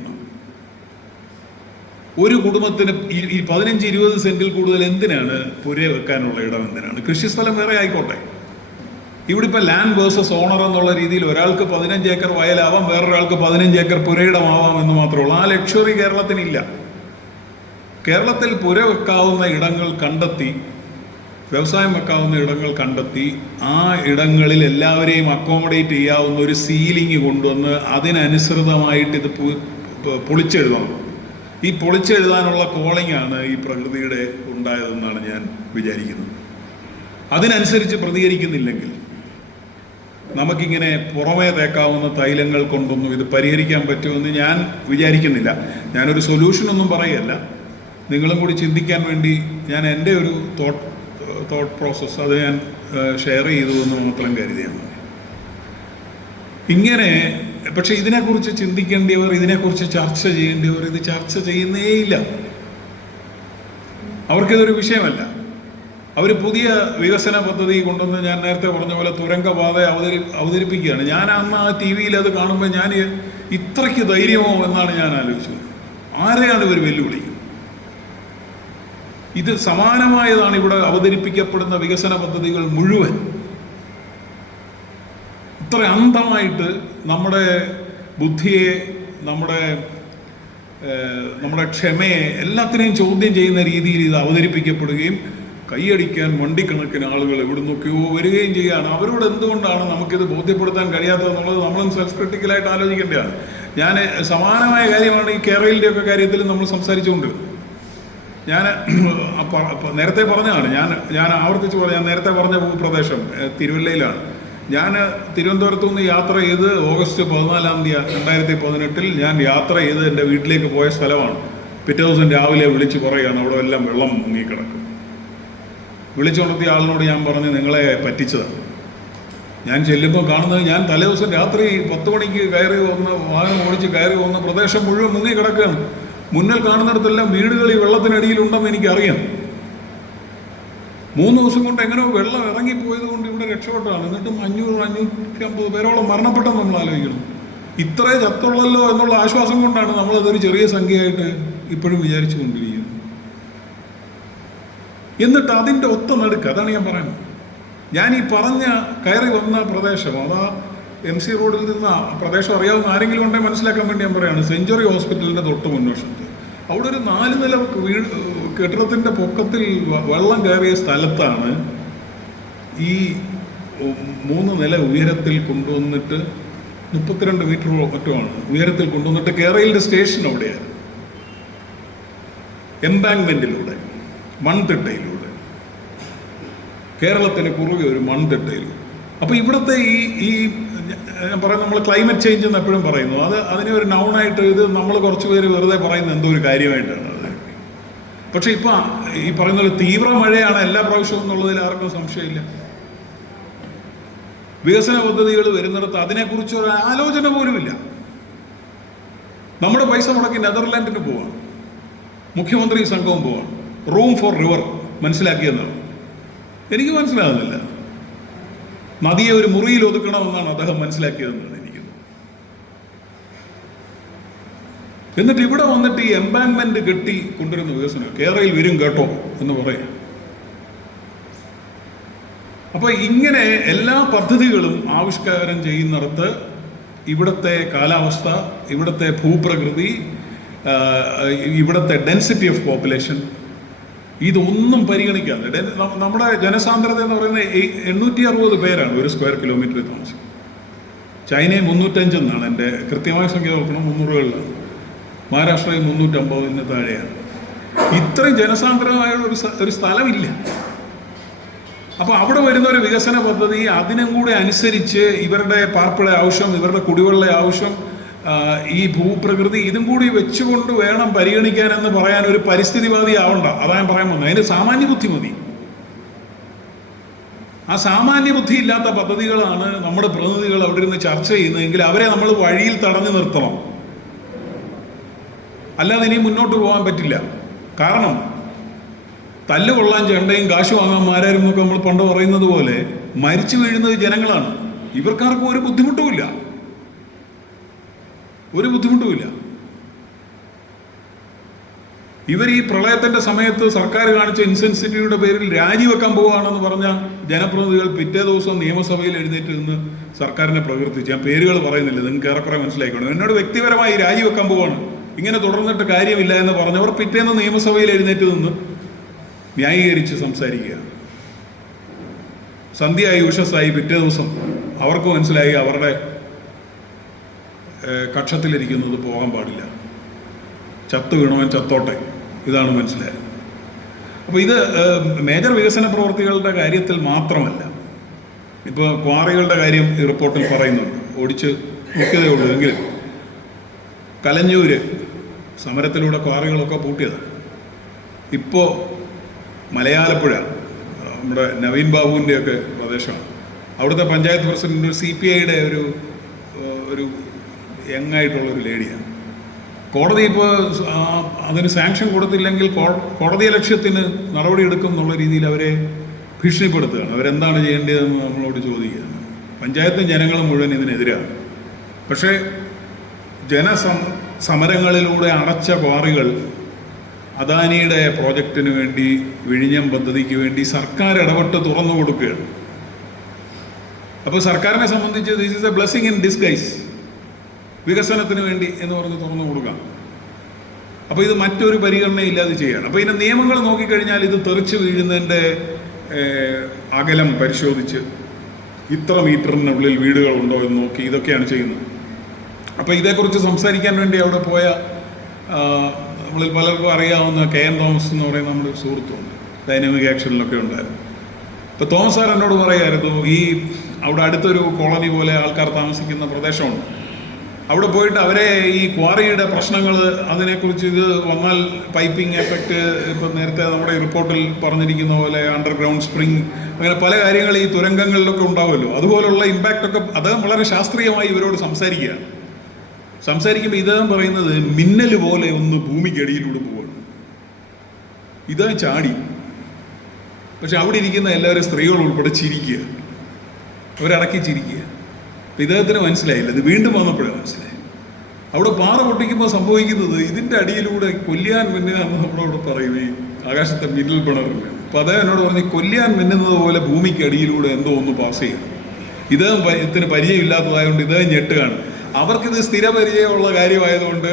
[SPEAKER 1] ഒരു കുടുംബത്തിന് ഈ പതിനഞ്ച് ഇരുപത് സെന്റിൽ കൂടുതൽ എന്തിനാണ് പുര വെക്കാനുള്ള ഇടം എന്തിനാണ്? കൃഷിസ്ഥലം വേറെ ആയിക്കോട്ടെ. ഇവിടെ ഇപ്പൊ ലാൻഡ് വേഴ്സസ് ഓണർ എന്നുള്ള രീതിയിൽ ഒരാൾക്ക് പതിനഞ്ച് ഏക്കർ വയലാവാം വേറൊരാൾക്ക് പതിനഞ്ച് ഏക്കർ പുരയിടമാവാം എന്ന് മാത്രമേ ഉള്ളൂ. ആ ലക്ഷറി കേരളത്തിനില്ല. കേരളത്തിൽ പുര വെക്കാവുന്ന ഇടങ്ങൾ കണ്ടെത്തി വ്യവസായം വെക്കാവുന്ന ഇടങ്ങൾ കണ്ടെത്തി ആ ഇടങ്ങളിൽ എല്ലാവരെയും അക്കോമഡേറ്റ് ചെയ്യാവുന്ന ഒരു സീലിംഗ് കൊണ്ടുവന്ന് അതിനനുസൃതമായിട്ട് ഇത് പൊളിച്ചെഴുതണം ഈ പൊളിച്ചെഴുതാനുള്ള കോളിംഗ് ആണ് ഈ പ്രകൃതിയുടെ ഉണ്ടായതെന്നാണ് ഞാൻ വിചാരിക്കുന്നത്. അതിനനുസരിച്ച് പ്രതികരിക്കുന്നില്ലെങ്കിൽ നമുക്കിങ്ങനെ പുറമേ തേക്കാവുന്ന തൈലങ്ങൾ കൊണ്ടൊന്നും ഇത് പരിഹരിക്കാൻ പറ്റുമെന്ന് ഞാൻ വിചാരിക്കുന്നില്ല. ഞാനൊരു സൊല്യൂഷൻ ഒന്നും പറയല്ല നിങ്ങളും കൂടി ചിന്തിക്കാൻ വേണ്ടി ഞാൻ എന്റെ ഒരു തോട്ട് തോട്ട് പ്രോസസ്സ് അത് ഞാൻ ഷെയർ ചെയ്തു എന്ന് മാത്രം കരുതിയാണ്. ഇങ്ങനെ പക്ഷെ ഇതിനെക്കുറിച്ച് ചിന്തിക്കേണ്ടിയവർ ഇതിനെക്കുറിച്ച് ചർച്ച ചെയ്യേണ്ടിയവർ ഇത് ചർച്ച ചെയ്യുന്നേയില്ല. അവർക്കിതൊരു വിഷയമല്ല. അവർ പുതിയ വികസന പദ്ധതി കൊണ്ടുവന്ന് ഞാൻ നേരത്തെ പറഞ്ഞ പോലെ തുരങ്കപാത അവതരി അവതരിപ്പിക്കുകയാണ്. ഞാൻ അന്ന് ആ ടി വിയിൽ അത് കാണുമ്പോൾ ഞാൻ ഇത്രയ്ക്ക് ധൈര്യമോ എന്നാണ് ഞാൻ ആലോചിച്ചത്. ആരെയാണ് ഇവർ വെല്ലുവിളി ഇത് സമാനമായതാണ് ഇവിടെ അവതരിപ്പിക്കപ്പെടുന്ന വികസന പദ്ധതികൾ മുഴുവൻ. ഇത്ര അന്ധമായിട്ട് നമ്മുടെ ബുദ്ധിയെ നമ്മുടെ നമ്മുടെ ക്ഷമയെ എല്ലാത്തിനെയും ചോദ്യം ചെയ്യുന്ന രീതിയിൽ ഇത് അവതരിപ്പിക്കപ്പെടുകയും കൈയടിക്കാൻ വണ്ടിക്കണക്കിന് ആളുകൾ എവിടെ നിന്നൊക്കെയോ വരികയും ചെയ്യുകയാണ്. അവരോട് എന്തുകൊണ്ടാണ് നമുക്കിത് ബോധ്യപ്പെടുത്താൻ കഴിയാത്തതെന്നുള്ളത് നമ്മളും സെൽഫ് ക്രിട്ടിക്കലായിട്ട് ആലോചിക്കേണ്ടതാണ്. ഞാൻ സമാനമായ കാര്യമാണ് ഈ കേരളയിന്റെ ഒക്കെ കാര്യത്തിൽ നമ്മൾ സംസാരിച്ചുകൊണ്ടിരുന്നത് ഞാൻ നേരത്തെ പറഞ്ഞതാണ് ഞാൻ ഞാൻ ആവർത്തിച്ച് പറഞ്ഞു ഞാൻ നേരത്തെ പറഞ്ഞ ഭൂപ്രദേശം തിരുവല്ലയിലാണ്. ഞാൻ തിരുവനന്തപുരത്ത് നിന്ന് യാത്ര ചെയ്ത് ഓഗസ്റ്റ് പതിനാലാം തീയതി രണ്ടായിരത്തി പതിനെട്ടിൽ ഞാൻ യാത്ര ചെയ്ത് എന്റെ വീട്ടിലേക്ക് പോയ സ്ഥലമാണ്. പിറ്റേ ദിവസം രാവിലെ വിളിച്ച് പറയുകയാണ് അവിടെ എല്ലാം വെള്ളം മുങ്ങിക്കിടക്കും. വിളിച്ചുണർത്തിയ ആളിനോട് ഞാൻ പറഞ്ഞു നിങ്ങളെ പറ്റിച്ചതാണ് ഞാൻ ചെല്ലുമ്പോൾ കാണുന്നത് ഞാൻ തലേദിവസം രാത്രി പത്ത് മണിക്ക് കയറി വന്ന് വാഹനം ഓടിച്ച് കയറി വന്ന പ്രദേശം മുഴുവൻ മുങ്ങി കിടക്കുകയാണ്. മുന്നിൽ കാണുന്നിടത്തെല്ലാം വീടുകൾ ഈ വെള്ളത്തിനടിയിലുണ്ടെന്ന് എനിക്കറിയാം. മൂന്ന് ദിവസം കൊണ്ട് എങ്ങനെയോ വെള്ളം ഇറങ്ങിപ്പോയത് കൊണ്ട് ഇവിടെ രക്ഷപ്പെട്ടതാണ് എന്നിട്ടും അഞ്ഞൂറ് അഞ്ഞൂറ്റി അമ്പത് പേരോളം മരണപ്പെട്ടെന്ന് നമ്മൾ ആലോചിക്കണം ഇത്രേ ചത്തുള്ളല്ലോ എന്നുള്ള ആശ്വാസം കൊണ്ടാണ് നമ്മളതൊരു ചെറിയ സംഖ്യയായിട്ട് ഇപ്പോഴും വിചാരിച്ചു കൊണ്ടിരിക്കുന്നത് എന്നിട്ട് അതിന്റെ ഒത്ത നടുക്ക് അതാണ് ഞാൻ പറയുന്നത്. ഞാൻ ഈ പറഞ്ഞ കയറി വന്ന പ്രദേശം അതാ എം സി റോഡിൽ നിന്ന് പ്രദേശം അറിയാവുന്ന ആരെങ്കിലും ഉണ്ടെങ്കിൽ മനസ്സിലാക്കാൻ വേണ്ടി ഞാൻ പറയുകയാണ് സെഞ്ചുറി ഹോസ്പിറ്റലിന്റെ തൊട്ട് മുൻവശത്ത് അവിടെ ഒരു നാല് നില വീട് കെട്ടിടത്തിന്റെ പൊക്കത്തിൽ വെള്ളം കയറിയ സ്ഥലത്താണ് ഈ മൂന്ന് നില ഉയരത്തിൽ കൊണ്ടുവന്നിട്ട് മുപ്പത്തിരണ്ട് മീറ്റർ മറ്റുമാണ് ഉയരത്തിൽ കൊണ്ടുവന്നിട്ട് കേരളയിലെ സ്റ്റേഷൻ അവിടെയാണ് എംബാങ്ക്മെന്റിലൂടെ മൺതിട്ടയിലൂടെ. കേരളത്തിന് കുറുകെ ഒരു മൺതിട്ടയിലൂടെ. അപ്പോൾ ഇവിടുത്തെ ഈ ഈ ഞാൻ പറയുന്നത് നമ്മൾ ക്ലൈമറ്റ് ചേഞ്ച് എന്ന് എപ്പോഴും പറയുന്നു. അത് അതിനെ ഒരു നൗണായിട്ട് ഇത് നമ്മൾ കുറച്ച് പേര് വെറുതെ പറയുന്ന എന്തോ ഒരു കാര്യമായിട്ടാണ് അത്. പക്ഷെ ഇപ്പൊ ഈ പറയുന്ന ഒരു തീവ്ര മഴയാണ് എല്ലാ പ്രാവശ്യവും എന്നുള്ളതിൽ ആർക്കും സംശയമില്ല. വികസന പദ്ധതികൾ വരുന്നിടത്ത് അതിനെക്കുറിച്ച് ഒരു ആലോചന പോലുമില്ല. നമ്മുടെ പൈസ മുടക്കി നെതർലാൻഡിന് പോവാം. മുഖ്യമന്ത്രി സംഘവും പോവാം. റൂം ഫോർ റിവർ മനസ്സിലാക്കിയെന്നാണ്. എനിക്ക് മനസ്സിലാകുന്നില്ല. നദിയെ ഒരു മുറിയിൽ ഒതുക്കണമെന്നാണ് അദ്ദേഹം മനസ്സിലാക്കിയതെന്നാണ് എനിക്ക്. എന്നിട്ട് ഇവിടെ വന്നിട്ട് ഈ എംബാങ്ക്മെന്റ് കെട്ടി കൊണ്ടുവരുന്ന വികസനം കേരളയിൽ വരും കേട്ടോ എന്ന് പറയും. അപ്പൊ ഇങ്ങനെ എല്ലാ പദ്ധതികളും ആവിഷ്കാരം ചെയ്യുന്നിടത്ത് ഇവിടത്തെ കാലാവസ്ഥ ഇവിടുത്തെ ഭൂപ്രകൃതി ഇവിടുത്തെ ഡെൻസിറ്റി ഓഫ് പോപ്പുലേഷൻ ഇതൊന്നും പരിഗണിക്കാതെ. നമ്മുടെ ജനസാന്ദ്രത എന്ന് പറയുന്നത് എണ്ണൂറ്റി അറുപത് പേരാണ് ഒരു സ്ക്വയർ കിലോമീറ്ററിൽ താമസിക്കുന്നത്. ചൈനയിൽ മുന്നൂറ്റഞ്ചെന്നാണ്. എന്റെ കൃത്യമായ സംഖ്യ നോക്കണം മുന്നൂറുകളിലാണ്. മഹാരാഷ്ട്രയിൽ മുന്നൂറ്റമ്പതിന് താഴെയാണ്. ഇത്രയും ജനസാന്ദ്രമായ ഒരു ഒരു സ്ഥലമില്ല. അപ്പൊ അവിടെ വരുന്ന ഒരു വികസന പദ്ധതി അതിനും കൂടെ അനുസരിച്ച് ഇവരുടെ പാർപ്പിട ആവശ്യം ഇവരുടെ കുടിവെള്ള ആവശ്യം ഈ ഭൂപ്രകൃതി ഇതും കൂടി വെച്ചുകൊണ്ട് വേണം പരിഗണിക്കാൻ എന്ന് പറയാൻ ഒരു പരിസ്ഥിതിവാദി ആവണ്ട. അതാ ഞാൻ പറയാൻ വന്നത് അതിന് സാമാന്യ ബുദ്ധി മതി. ആ സാമാന്യ ബുദ്ധി ഇല്ലാത്ത പദ്ധതികളാണ് നമ്മുടെ പ്രതിനിധികൾ അവിടെ ഇരുന്ന് ചർച്ച ചെയ്യുന്നതെങ്കിൽ അവരെ നമ്മൾ വഴിയിൽ തടഞ്ഞു നിർത്തണം. അല്ലാതെ ഇനി മുന്നോട്ട് പോകാൻ പറ്റില്ല. കാരണം തല്ല് കൊള്ളാൻ ചെണ്ടയും കാശ് വാങ്ങാൻ മാരാരും ഒക്കെ നമ്മൾ പണ്ട് പറയുന്നത് പോലെ മരിച്ചു വീഴുന്നത് ജനങ്ങളാണ്. ഇവർക്കാർക്കും ഒരു ബുദ്ധിമുട്ടുമില്ല. ഒരു ബുദ്ധിമുട്ടുമില്ല. ഇവർ ഈ പ്രളയത്തിന്റെ സമയത്ത് സർക്കാർ കാണിച്ച ഇൻസെൻസിറ്റിവിയുടെ പേരിൽ രാജിവെക്കാൻ പോവുകയാണെന്ന് പറഞ്ഞ ജനപ്രതിനിധികൾ പിറ്റേ ദിവസം നിയമസഭയിൽ എഴുന്നേറ്റ് നിന്ന് സർക്കാരിനെ പ്രകീർത്തിച്ച്. ഞാൻ പേരുകൾ പറയുന്നില്ല നിങ്ങൾക്ക് ഏറെക്കുറെ മനസ്സിലാക്കണം എന്നോട് വ്യക്തിപരമായി രാജിവെക്കാൻ പോവാണ്. ഇങ്ങനെ തുടർന്നിട്ട് കാര്യമില്ല എന്ന് പറഞ്ഞവർ പിറ്റേന്ന് നിയമസഭയിൽ എഴുന്നേറ്റ് നിന്ന് ന്യായീകരിച്ച് സംസാരിക്കുക. സന്ധ്യയായി ഉഷസ്സായി പിറ്റേ ദിവസം അവർക്ക് മനസ്സിലായി അവരുടെ കക്ഷത്തിലിരിക്കുന്നത് പോകാൻ പാടില്ല. ചത്തു വീണവൻ ചത്തോട്ടെ. ഇതാണ് മനസ്സിലായത്. അപ്പോൾ ഇത് മേജർ വികസന പ്രവർത്തികളുടെ കാര്യത്തിൽ മാത്രമല്ല ഇപ്പോൾ ക്വാറികളുടെ കാര്യം ഈ റിപ്പോർട്ടിൽ പറയുന്നുണ്ട്. ഓടിച്ച് നോക്കിയതേ ഉള്ളൂ എങ്കിലും കലഞ്ഞൂര് സമരത്തിലൂടെ ക്വാറികളൊക്കെ പൂട്ടിയതാണ് ഇപ്പോൾ മലയാലപ്പുഴ നമ്മുടെ നവീൻ ബാബുവിന്റെയൊക്കെ പ്രദേശമാണ്. അവിടുത്തെ പഞ്ചായത്ത് പ്രസിഡന്റ് സി പി ഐയുടെ ഒരു ഒരു യങ് ആയിട്ടുള്ള ഒരു ലേഡിയാണ്. കോടതി ഇപ്പോൾ അതിന് സാങ്ഷൻ കൊടുത്തില്ലെങ്കിൽ കോടതി ലക്ഷ്യത്തിന് നടപടി എടുക്കും എന്നുള്ള രീതിയിൽ അവരെ ഭീഷണിപ്പെടുത്തുകയാണ്. അവരെന്താണ് ചെയ്യേണ്ടതെന്ന് നമ്മളോട് ചോദിക്കുകയാണ്. പഞ്ചായത്തും ജനങ്ങളും മുഴുവൻ ഇതിനെതിരാണ്. പക്ഷേ ജനസം സമരങ്ങളിലൂടെ അടച്ച ക്വാറികൾ അദാനിയുടെ പ്രോജക്റ്റിന് വേണ്ടി വിഴിഞ്ഞം പദ്ധതിക്ക് വേണ്ടി സർക്കാർ ഇടപെട്ട് തുറന്നു കൊടുക്കുകയാണ്. അപ്പോൾ സർക്കാരിനെ സംബന്ധിച്ച് this is a blessing in disguise വികസനത്തിന് വേണ്ടി എന്ന് പറഞ്ഞ് തുറന്നു കൊടുക്കാം. അപ്പോൾ ഇത് മറ്റൊരു പരിഗണന ഇല്ലാതെ ചെയ്യണം അപ്പോൾ ഇതിന്റെ നിയമങ്ങൾ നോക്കിക്കഴിഞ്ഞാൽ ഇത് തെറിച്ച് വീഴുന്നതിന്റെ അകലം പരിശോധിച്ച് ഇത്ര മീറ്ററിനുള്ളിൽ വീടുകളുണ്ടോ എന്ന് നോക്കി ഇതൊക്കെയാണ് ചെയ്യുന്നത്. അപ്പോൾ ഇതേക്കുറിച്ച് സംസാരിക്കാൻ വേണ്ടി അവിടെ പോയ നമ്മളിൽ പലർക്കും അറിയാവുന്ന കെ എൻ തോമസ് എന്ന് പറയുന്ന നമ്മുടെ സുഹൃത്തുണ്ട്. ഡൈനാമിക് ആക്ഷനിലൊക്കെ ഉണ്ടായിരുന്നു. ഇപ്പോൾ തോമസ് സാർ എന്നോട് പറയായിരുന്നു ഈ അവിടെ അടുത്തൊരു കോളനി പോലെ ആൾക്കാർ താമസിക്കുന്ന പ്രദേശമുണ്ട്. അവിടെ പോയിട്ട് അവരെ ഈ ക്വാറിയുടെ പ്രശ്നങ്ങൾ അതിനെക്കുറിച്ച് ഇത് വന്നാൽ പൈപ്പിംഗ് എഫക്റ്റ് ഇപ്പം നേരത്തെ നമ്മുടെ റിപ്പോർട്ടിൽ പറഞ്ഞിരിക്കുന്ന പോലെ അണ്ടർഗ്രൗണ്ട് സ്പ്രിംഗ് അങ്ങനെ പല കാര്യങ്ങൾ ഈ തുരങ്കങ്ങളിലൊക്കെ ഉണ്ടാവുമല്ലോ. അതുപോലുള്ള ഇമ്പാക്റ്റൊക്കെ അദ്ദേഹം വളരെ ശാസ്ത്രീയമായി ഇവരോട് സംസാരിക്കുക. സംസാരിക്കുമ്പോൾ ഇദ്ദേഹം പറയുന്നത് മിന്നൽ പോലെ ഒന്ന് ഭൂമിക്കടിയിലൂടെ പോവാണ്. ഇതാ ചാടി. പക്ഷെ അവിടെ ഇരിക്കുന്ന എല്ലാവരും സ്ത്രീകൾ ഉൾപ്പെടെ ചിരിക്കുക. അവരടക്കി ചിരിക്കുക. അപ്പം ഇദ്ദേഹത്തിന് മനസ്സിലായില്ല. ഇത് വീണ്ടും വന്നപ്പോഴേ മനസ്സിലായി. അവിടെ പാറ പൊട്ടിക്കുമ്പോൾ സംഭവിക്കുന്നത് ഇതിന്റെ അടിയിലൂടെ കൊല്ലിയാൻ മിന്നുക എന്ന് നമ്മളോട് പറയുകയും ആകാശത്തെ മിന്നൽ പിണറില്ല അപ്പം അദ്ദേഹം എന്നോട് പറഞ്ഞ് കൊല്ലിയാൻ മിന്നുന്നത് പോലെ ഭൂമിക്ക് അടിയിലൂടെ എന്തോ ഒന്ന് പാസ് ചെയ്യും ഇദ്ദേഹം ഇതിന് പരിചയമില്ലാത്തതായതുകൊണ്ട് ഇദ്ദേഹം ഞെട്ടുകയാണ്. അവർക്കിത് സ്ഥിരപരിചയമുള്ള കാര്യമായതുകൊണ്ട്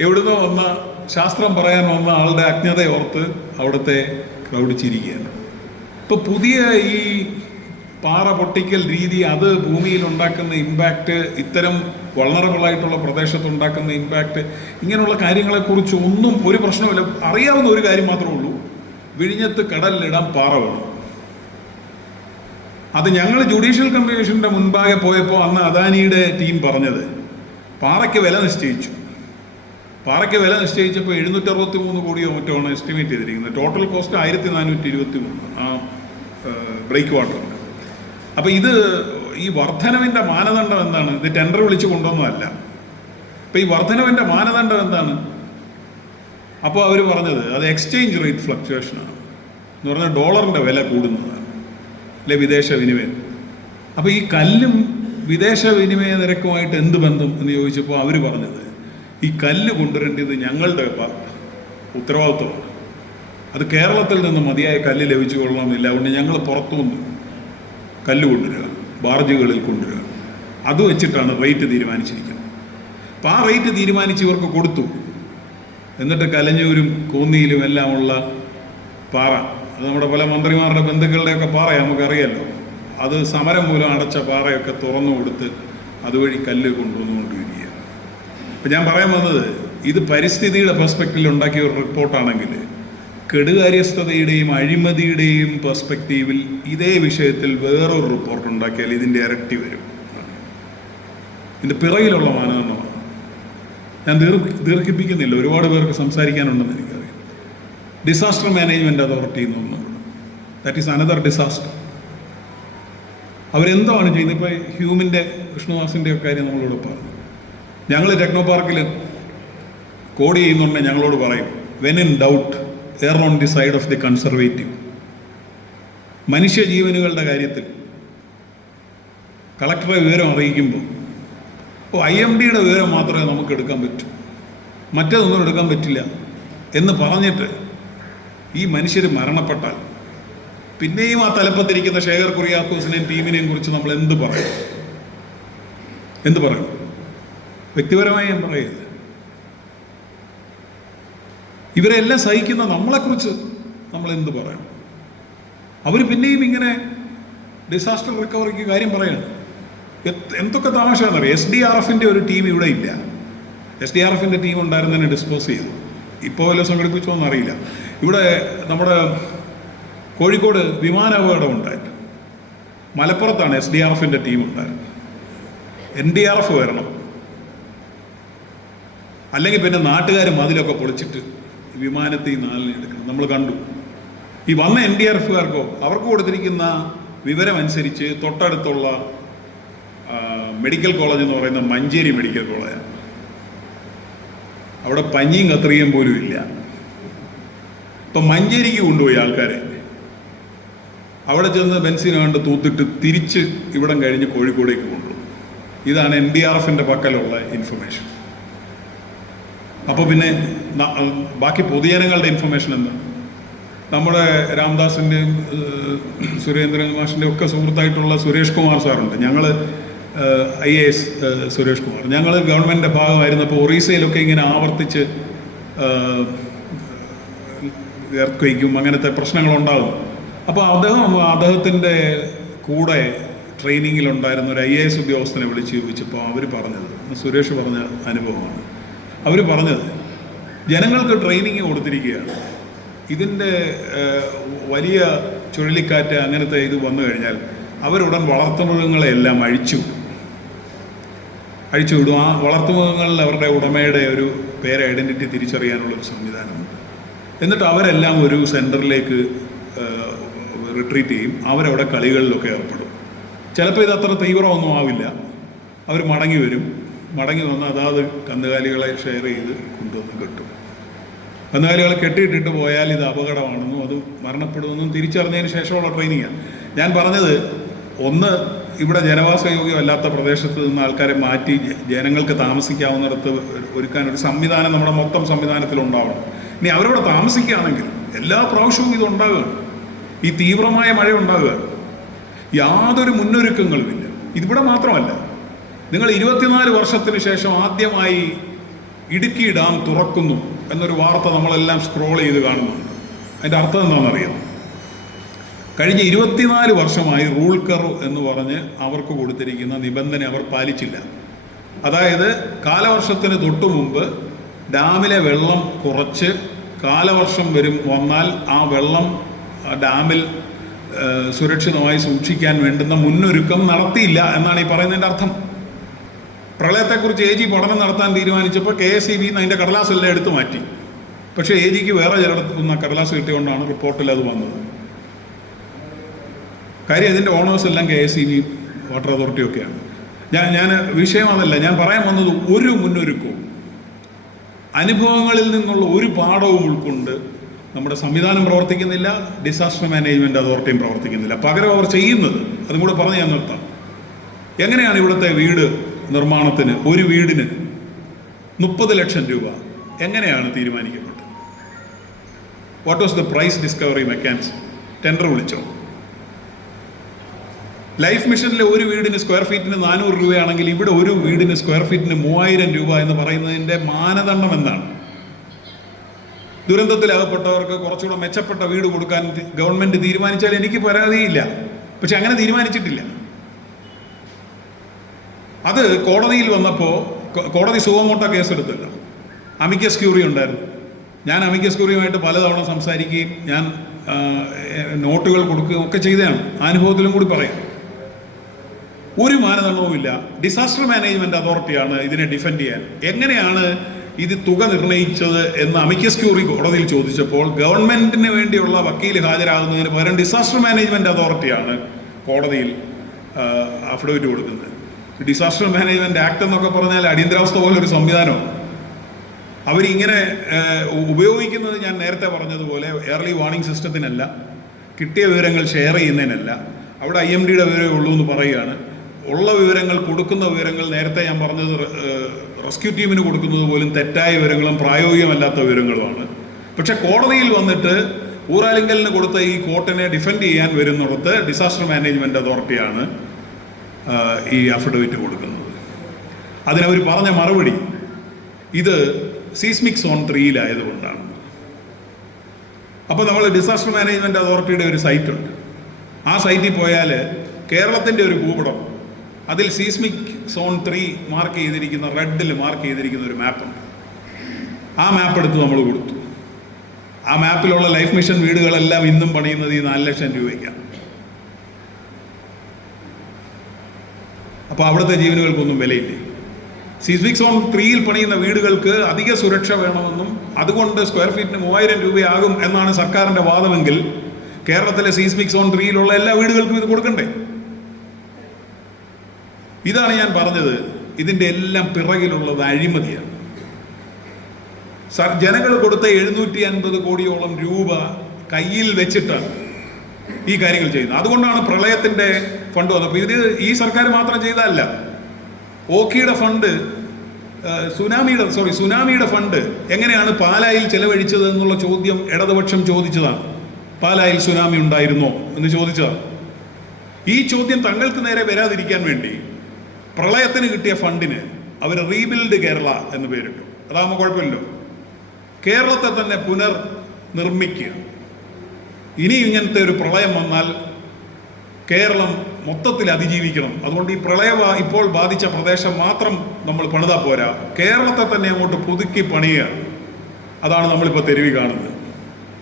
[SPEAKER 1] എവിടുന്നോ വന്ന ശാസ്ത്രം പറയാൻ വന്ന ആളുടെ അജ്ഞത ഓർത്ത് അവിടുത്തെ ക്രൗഡ് ചിരിക്കുകയാണ്. പുതിയ ഈ പാറ പൊട്ടിക്കൽ രീതി അത് ഭൂമിയിൽ ഉണ്ടാക്കുന്ന ഇമ്പാക്റ്റ് ഇത്തരം വളണറബിൾ ആയിട്ടുള്ള പ്രദേശത്ത് ഉണ്ടാക്കുന്ന ഇമ്പാക്റ്റ് ഇങ്ങനെയുള്ള കാര്യങ്ങളെക്കുറിച്ച് ഒന്നും ഒരു പ്രശ്നമില്ല അറിയാവുന്ന ഒരു കാര്യം മാത്രമേ ഉള്ളൂ. വിഴിഞ്ഞത്ത് കടലിലിടാൻ പാറ വേണം. അത് ഞങ്ങൾ ജുഡീഷ്യൽ കമ്മീഷന്റെ മുൻപാകെ പോയപ്പോൾ അന്ന് അദാനിയുടെ ടീം പറഞ്ഞത്. പാറയ്ക്ക് വില നിശ്ചയിച്ചു. പാറയ്ക്ക് വില നിശ്ചയിച്ചപ്പോൾ എഴുന്നൂറ്റി അറുപത്തി മൂന്ന് കോടിയോ മറ്റോ ആണ് എസ്റ്റിമേറ്റ് ചെയ്തിരിക്കുന്നത്. ടോട്ടൽ കോസ്റ്റ് ആയിരത്തി നാനൂറ്റി ഇരുപത്തി മൂന്ന് ആ ബ്രേക്ക് വാട്ടറിന് അപ്പോൾ ഇത് ഈ വർധനവിന്റെ മാനദണ്ഡം എന്താണ്? ഇത് ടെൻഡർ വിളിച്ച് കൊണ്ടുവന്നതല്ല. അപ്പോൾ ഈ വർധനവിന്റെ മാനദണ്ഡം എന്താണ്? അപ്പോൾ അവർ പറഞ്ഞത് അത് എക്സ്ചേഞ്ച് റേറ്റ് ഫ്ലക്ച്വേഷനാണ് എന്ന് പറഞ്ഞാൽ ഡോളറിന്റെ വില കൂടുന്നതാണ് അല്ലെ വിദേശ വിനിമയം. അപ്പോൾ ഈ കല്ലും വിദേശ വിനിമയ നിരക്കുമായിട്ട് എന്ത് ബന്ധം എന്ന് ചോദിച്ചപ്പോൾ അവർ പറഞ്ഞത് ഈ കല്ല് കൊണ്ടുവരേണ്ടത് ഞങ്ങളുടെ ഉത്തരവാദിത്വമാണ്. അത് കേരളത്തിൽ നിന്ന് മതിയായ കല്ല് ലഭിച്ചു കൊള്ളണമെന്നില്ല അതുകൊണ്ട് ഞങ്ങൾ പുറത്തുനിന്ന് കല്ല് കൊണ്ടുവരിക ബാർജുകളിൽ കൊണ്ടുവരിക. അത് വെച്ചിട്ടാണ് റേറ്റ് തീരുമാനിച്ചിരിക്കുന്നത്. അപ്പോൾ ആ റേറ്റ് തീരുമാനിച്ച് ഇവർക്ക് കൊടുത്തു. എന്നിട്ട് കലഞ്ഞൂരും കോന്നിയിലും എല്ലാമുള്ള പാറ അത് നമ്മുടെ പല മന്ത്രിമാരുടെ ബന്ധുക്കളുടെയൊക്കെ പാറ നമുക്കറിയാമല്ലോ അത് സമരം മൂലം അടച്ച പാറയൊക്കെ തുറന്നു കൊടുത്ത് അതുവഴി കല്ല് കൊണ്ടുവന്നുകൊണ്ടിരിക്കുകയാണ്. അപ്പം ഞാൻ പറയാൻ വന്നത് ഇത് പരിസ്ഥിതിയുടെ പെർസ്പെക്റ്റീവിൽ ഉണ്ടാക്കിയ ഒരു റിപ്പോർട്ടാണെങ്കിൽ കെടുകാര്യസ്ഥതയുടെയും അഴിമതിയുടെയും പെർസ്പെക്റ്റീവിൽ ഇതേ വിഷയത്തിൽ വേറൊരു റിപ്പോർട്ട് ഉണ്ടാക്കിയാൽ ഇതിന്റെ ഇരട്ടി വരും. ഇതിന്റെ പിറകിലുള്ള മാനദണ്ഡമാണ് ഞാൻ ദീർ ദീർഘിപ്പിക്കുന്നില്ല. ഒരുപാട് പേർക്ക് സംസാരിക്കാനുണ്ടെന്ന് എനിക്കറിയാം. ഡിസാസ്റ്റർ മാനേജ്മെന്റ് അതോറിറ്റി എന്ന് ഒന്നും ദാറ്റ് ഈസ് അനദർ ഡിസാസ്റ്റർ അവരെന്താണ് ചെയ്യുന്നത്? ഇപ്പോൾ ഹ്യൂമിന്റെ വിഷ്ണുവാസിന്റെ ഒക്കെ കാര്യം നമ്മളോട് പറഞ്ഞു. ഞങ്ങൾ ടെക്നോ പാർക്കിൽ കോഡ് ചെയ്യുന്നുണ്ടെങ്കിൽ ഞങ്ങളോട് പറയും when in doubt err on the side of the conservative മനുഷ്യജീവനുകളുടെ കാര്യത്തിൽ കളക്ടറെ വിവരം അറിയിക്കുമ്പോൾ ഓ ഐ എം ഡിയുടെ വിവരം മാത്രമേ നമുക്ക് എടുക്കാൻ പറ്റൂ. മറ്റേതൊന്നും എടുക്കാൻ പറ്റില്ല എന്ന് പറഞ്ഞിട്ട് ഈ മനുഷ്യർ മരണപ്പെട്ടാൽ പിന്നെയും ആ തലപ്പത്തിരിക്കുന്ന ശേഖർ കുറിയാക്കോസിനെയും ടീമിനെയും കുറിച്ച് നമ്മൾ എന്ത് പറയും? എന്ത് പറയും? വ്യക്തിപരമായി ഞാൻ പറയുന്നത് ഇവരെല്ലാം സഹിക്കുന്ന നമ്മളെക്കുറിച്ച് നമ്മൾ എന്ത് പറയണം? അവർ പിന്നെയും ഇങ്ങനെ ഡിസാസ്റ്റർ റിക്കവറിക്ക് കാര്യം പറയണം. എന്തൊക്കെ താമസമാണെന്നറിയാം എസ് ഡി ആർ എഫിന്റെ ഒരു ടീം ഇവിടെ ഇല്ല. എസ് ഡി ആർ എഫിന്റെ ടീം ഉണ്ടായിരുന്നതിനെ ഡിസ്പോസ് ചെയ്തു. ഇപ്പോൾ വല്ല സംഘടിപ്പിച്ചോ എന്നറിയില്ല. ഇവിടെ നമ്മുടെ കോഴിക്കോട് വിമാനാപകടം ഉണ്ടായിട്ട്. മലപ്പുറത്താണ് എസ് ഡി ആർ എഫിന്റെ ടീം ഉണ്ടായിരുന്നത്. എൻ ഡി ആർ എഫ് വരണം. അല്ലെങ്കിൽ പിന്നെ നാട്ടുകാർ മതിലൊക്കെ പൊളിച്ചിട്ട് വിമാനത്തിൽ ആളിനെ എടുക്കണം. നമ്മൾ കണ്ടു. ഈ വന്ന എൻ ഡി ആർ എഫുകാർക്കോ അവർക്ക് കൊടുത്തിരിക്കുന്ന വിവരമനുസരിച്ച് തൊട്ടടുത്തുള്ള മെഡിക്കൽ കോളേജ് എന്ന് പറയുന്ന മഞ്ചേരി മെഡിക്കൽ കോളേജാണ്. അവിടെ പഞ്ഞിയും കത്രികയും പോലും ഇല്ല. ഇപ്പം മഞ്ചേരിക്ക് കൊണ്ടുപോയി ആൾക്കാരെ. അവിടെ ചെന്ന് ബെൻസിന് കണ്ട് തൂത്തിട്ട് തിരിച്ച് ഇവിടം കഴിഞ്ഞ് കോഴിക്കോടേക്ക് കൊണ്ടുപോകും. ഇതാണ് എൻ ഡി ആർ എഫിന്റെ പക്കലുള്ള ഇൻഫർമേഷൻ അപ്പോൾ പിന്നെ ബാക്കി പൊതുജനങ്ങളുടെ ഇൻഫർമേഷൻ എന്താ? നമ്മുടെ രാംദാസിന്റെയും സുരേന്ദ്രൻ മാഷിന്റെയും ഒക്കെ സുഹൃത്തായിട്ടുള്ള സുരേഷ് കുമാർ സാറുണ്ട്. ഞങ്ങൾ I A S Suresh Kumar. ഞങ്ങൾ ഗവൺമെന്റിന്റെ ഭാഗമായിരുന്നപ്പോൾ ഒറീസയിലൊക്കെ ഇങ്ങനെ ആവർത്തിച്ച് എർക്വയ്ക്കും അങ്ങനത്തെ പ്രശ്നങ്ങളുണ്ടാകും. അപ്പോൾ അദ്ദേഹം അദ്ദേഹത്തിന്റെ കൂടെ ട്രെയിനിങ്ങിലുണ്ടായിരുന്ന ഒരു ഐ എ എസ് ഉദ്യോഗസ്ഥനെ വിളിച്ച് ചോദിച്ചപ്പോൾ അവർ പറഞ്ഞത് സുരേഷ് പറഞ്ഞ അനുഭവമാണ്. അവർ പറഞ്ഞത്. ജനങ്ങൾക്ക് ട്രെയിനിങ് കൊടുത്തിരിക്കുകയാണ്. ഇതിന്റെ വലിയ ചുഴലിക്കാറ്റ് അങ്ങനത്തെ ഇത് വന്നു കഴിഞ്ഞാൽ അവരുടൻ വളർത്തുമൃഗങ്ങളെല്ലാം അഴിച്ചു വിടും. ആ വളർത്തുമൃഗങ്ങളിൽ അവരുടെ ഉടമയുടെ ഒരു പേര് ഐഡന്റിറ്റി തിരിച്ചറിയാനുള്ള ഒരു സംവിധാനമുണ്ട്. എന്നിട്ട് അവരെല്ലാം ഒരു സെന്ററിലേക്ക് റിട്രീറ്റ് ചെയ്യും. അവരവിടെ കളികളിലൊക്കെ ഏർപ്പെടും. ചിലപ്പോൾ ഇത് അത്ര തീവ്രമൊന്നും ആവില്ല. അവർ മടങ്ങി വരും. മടങ്ങി വന്ന് അതാത് കന്നുകാലികളെ ഷെയർ ചെയ്ത് കൊണ്ടുവന്ന് കെട്ടും. കന്നുകാലികളെ കെട്ടിയിട്ടിട്ട് പോയാൽ ഇത് അപകടമാണെന്നും അത് മരണപ്പെടുമെന്നും തിരിച്ചറിഞ്ഞതിന് ശേഷമുള്ള ട്രെയിനിങ്ങാണ് ഞാൻ പറഞ്ഞത് ഒന്ന് ഇവിടെ ജനവാസയോഗ്യമല്ലാത്ത പ്രദേശത്ത് നിന്ന് ആൾക്കാരെ മാറ്റി ജനങ്ങൾക്ക് താമസിക്കാവുന്നിടത്ത് ഒരുക്കാൻ ഒരു സംവിധാനം നമ്മുടെ മൊത്തം സംവിധാനത്തിൽ ഉണ്ടാവണം. ഇനി അവരവിടെ താമസിക്കുകയാണെങ്കിൽ എല്ലാ പ്രാവശ്യവും ഇതുണ്ടാകുക ഈ തീവ്രമായ മഴ ഉണ്ടാകുകയാണ് യാതൊരു മുന്നൊരുക്കങ്ങളുമില്ല ഇതിവിടെ മാത്രമല്ല നിങ്ങൾ ഇരുപത്തിനാല് വർഷത്തിന് ശേഷം ആദ്യമായി ഇടുക്കി ഡാം തുറക്കുന്നു എന്നൊരു വാർത്ത നമ്മളെല്ലാം സ്ക്രോൾ ചെയ്ത് കാണുന്നു. അതിന്റെ അർത്ഥം എന്താണെന്നറിയാം? കഴിഞ്ഞ ഇരുപത്തിനാല് വർഷമായി റൂൾ കർവ് എന്ന് പറഞ്ഞ് അവർക്ക് കൊടുത്തിരിക്കുന്ന നിബന്ധന അവർ പാലിച്ചില്ല. അതായത് കാലവർഷത്തിന് തൊട്ടു മുമ്പ് ഡാമിലെ വെള്ളം കുറച്ച് കാലവർഷം വരും വന്നാൽ ആ വെള്ളം ഡാമിൽ സുരക്ഷിതമായി സൂക്ഷിക്കാൻ വേണ്ടുന്ന മുന്നൊരുക്കം നടത്തിയില്ല എന്നാണ് ഈ പറയുന്നതിന്റെ അർത്ഥം. പ്രളയത്തെക്കുറിച്ച് എ ജി പഠനം നടത്താൻ തീരുമാനിച്ചപ്പോൾ കെ എസ് ഇ ബി അതിന്റെ കടലാസ് എല്ലാം എടുത്തു മാറ്റി. പക്ഷേ എ ജിക്ക് വേറെ ചിലടത്ത് നിന്ന് കടലാസ് കിട്ടിയോണ്ടാണ് റിപ്പോർട്ടിൽ അത് വന്നത്. കാര്യം ഇതിന്റെ ഓണേഴ്സ് എല്ലാം K S E B water authority ഒക്കെയാണ്. ഞാൻ ഞാൻ വിഷയം അതല്ല ഞാൻ പറയാൻ വന്നത് ഒരു മുന്നൊരുക്കവും. അനുഭവങ്ങളിൽ നിന്നുള്ള ഒരു പാഠവും ഉൾക്കൊണ്ട് നമ്മുടെ സംവിധാനം പ്രവർത്തിക്കുന്നില്ല ഡിസാസ്റ്റർ മാനേജ്മെന്റ് അതോറിറ്റിയും പ്രവർത്തിക്കുന്നില്ല. പകരം അവർ ചെയ്യുന്നത് അതും കൂടെ പറഞ്ഞ് ഞാൻ നിർത്താം. എങ്ങനെയാണ് ഇവിടുത്തെ വീട് നിർമ്മാണത്തിന് ഒരു വീടിന് മുപ്പത് ലക്ഷം രൂപ എങ്ങനെയാണ് തീരുമാനിക്കപ്പെട്ടത്? What was the price discovery mechanism tender വിളിച്ചോ? ലൈഫ് മിഷനിലെ ഒരു വീടിന് സ്ക്വയർ ഫീറ്റിന് നാനൂറ് രൂപയാണെങ്കിൽ ഇവിടെ ഒരു വീടിന് സ്ക്വയർ ഫീറ്റിന് മൂവായിരം രൂപ എന്ന് പറയുന്നതിന്റെ മാനദണ്ഡം എന്താണ്? ദുരന്തത്തിലകപ്പെട്ടവർക്ക് കുറച്ചുകൂടെ മെച്ചപ്പെട്ട വീട് കൊടുക്കാൻ ഗവൺമെന്റ് തീരുമാനിച്ചാൽ എനിക്ക് പരാതിയില്ല. പക്ഷെ അങ്ങനെ തീരുമാനിച്ചിട്ടില്ല. അത് കോടതിയിൽ വന്നപ്പോൾ കോടതി സുഖമോട്ട കേസെടുത്തല്ലോ. അമിക്കസ് ക്യൂറി ഉണ്ടായിരുന്നു. ഞാൻ അമിക്കസ് ക്യൂറിയുമായിട്ട് പലതവണ സംസാരിക്കുകയും ഞാൻ നോട്ടുകൾ കൊടുക്കുകയും ഒക്കെ ചെയ്തതാണ്. അനുഭവത്തിലും കൂടി പറയാം. ഒരു മാനദണ്ഡവുമില്ല ഡിസാസ്റ്റർ മാനേജ്മെന്റ് അതോറിറ്റിയാണ് ഇതിനെ ഡിഫെൻഡ് ചെയ്യാൻ. എങ്ങനെയാണ് ഇത് തുക നിർണയിച്ചത് എന്ന് അമിക്കസ് ക്യൂറി കോടതിയിൽ ചോദിച്ചപ്പോൾ ഗവൺമെന്റിന് വേണ്ടിയുള്ള വക്കീൽ ഹാജരാകുന്നതിന് പകരം ഡിസാസ്റ്റർ മാനേജ്മെന്റ് അതോറിറ്റിയാണ് കോടതിയിൽ അഫിഡവിറ്റ് കൊടുക്കുന്നത്. ഡിസാസ്റ്റർ മാനേജ്മെന്റ് ആക്ട് എന്നൊക്കെ പറഞ്ഞാൽ അടിയന്തരാവസ്ഥ പോലെ ഒരു സംവിധാനമാണ്. അവരിങ്ങനെ ഉപയോഗിക്കുന്നത് ഞാൻ നേരത്തെ പറഞ്ഞതുപോലെ എയർലി വാർണിംഗ് സിസ്റ്റത്തിനല്ല കിട്ടിയ വിവരങ്ങൾ ഷെയർ ചെയ്യുന്നതിനല്ല. അവിടെ ഐ എം ഡിയുടെ വിവരമേ ഉള്ളൂ എന്ന് പറയുകയാണ്. ഉള്ള വിവരങ്ങൾ കൊടുക്കുന്ന വിവരങ്ങൾ നേരത്തെ ഞാൻ പറഞ്ഞത് റെസ്ക്യൂ ടീമിന് കൊടുക്കുന്നത് പോലും തെറ്റായ വിവരങ്ങളും പ്രായോഗികമല്ലാത്ത വിവരങ്ങളുമാണ്. പക്ഷെ കോടതിയിൽ വന്നിട്ട് ഊറാലിങ്കലിന് കൊടുത്ത ഈ കോർട്ടിനെ ഡിഫെൻഡ് ചെയ്യാൻ വരുന്നിടത്ത് ഡിസാസ്റ്റർ മാനേജ്മെന്റ് അതോറിറ്റിയാണ് ഈ അഫിഡവിറ്റ് കൊടുക്കുന്നത്. അതിനവർ പറഞ്ഞ മറുപടി ഇത് സീസ്മിക് സോൺ ത്രീയിലായതുകൊണ്ടാണ് അപ്പോൾ നമ്മൾ ഡിസാസ്റ്റർ മാനേജ്മെന്റ് അതോറിറ്റിയുടെ ഒരു സൈറ്റുണ്ട് ആ സൈറ്റിൽ പോയാൽ കേരളത്തിന്റെ ഒരു ഭൂപടം അതിൽ സീസ്മിക് സോൺ ത്രീ മാർക്ക് ചെയ്തിരിക്കുന്ന റെഡിൽ മാർക്ക് ചെയ്തിരിക്കുന്ന ഒരു മാപ്പുണ്ട് ആ മാപ്പ് എടുത്ത് നമ്മൾ കൊടുത്തു. ആ മാപ്പിലുള്ള ലൈഫ് മിഷൻ വീടുകളെല്ലാം ഇന്നും പണിയുന്നത് ഈ നാല് ലക്ഷം രൂപയ്ക്കാണ്. അപ്പോൾ അവിടുത്തെ ജീവനുകൾക്കൊന്നും വിലയില്ലേ. സിസ്മിക് സോൺ ത്രീയിൽ പണിയുന്ന വീടുകൾക്ക് അധിക സുരക്ഷ വേണമെന്നും അതുകൊണ്ട് സ്ക്വയർ ഫീറ്റിന് മൂവായിരം രൂപയാകും എന്നാണ് സർക്കാരിന്റെ വാദമെങ്കിൽ കേരളത്തിലെ സീസ്മിക് സോൺ ത്രീയിലുള്ള എല്ലാ വീടുകൾക്കും ഇത് കൊടുക്കണ്ടേ? ഇതാണ് ഞാൻ പറഞ്ഞത്. ഇതിന്റെ എല്ലാം പിറകിലുള്ളത് അഴിമതിയാണ്. ജനങ്ങൾ കൊടുത്ത എഴുന്നൂറ്റി അൻപത് കോടിയോളം രൂപ കയ്യിൽ വെച്ചിട്ടാണ്. ഈ കാര്യങ്ങൾ ചെയ്യുന്നത്. അതുകൊണ്ടാണ് പ്രളയത്തിന്റെ ഫണ്ട് വന്നപ്പോൾ ഇത് ഈ സർക്കാർ മാത്രം ചെയ്തതല്ല. ഓക്കിയുടെ ഫണ്ട് സുനാമിയുടെ സോറി സുനാമിയുടെ ഫണ്ട് എങ്ങനെയാണ് പാലായിൽ ചെലവഴിച്ചത് എന്നുള്ള ചോദ്യം ഇടതുപക്ഷം ചോദിച്ചതാണ്. പാലായിൽ സുനാമി ഉണ്ടായിരുന്നോ എന്ന് ചോദിച്ചതാണ്. ഈ ചോദ്യം തങ്ങൾക്ക് നേരെ വരാതിരിക്കാൻ വേണ്ടി പ്രളയത്തിന് കിട്ടിയ ഫണ്ടിന് അവർ റീബിൽഡ് കേരള എന്ന് പേരിട്ടു. അതാകുമ്പോൾ കുഴപ്പമില്ലല്ലോ. കേരളത്തെ തന്നെ പുനർ നിർമ്മിക്കുക ഇനി ഇങ്ങനത്തെ ഒരു പ്രളയം വന്നാൽ കേരളം മൊത്തത്തിൽ അതിജീവിക്കണം. അതുകൊണ്ട് ഈ പ്രളയ ഇപ്പോൾ ബാധിച്ച പ്രദേശം മാത്രം നമ്മൾ പണിതാ പോരാ. കേരളത്തെ തന്നെ അങ്ങോട്ട് പുതുക്കി പണിയുക. അതാണ് നമ്മളിപ്പോൾ തെരുവി കാണുന്നത്.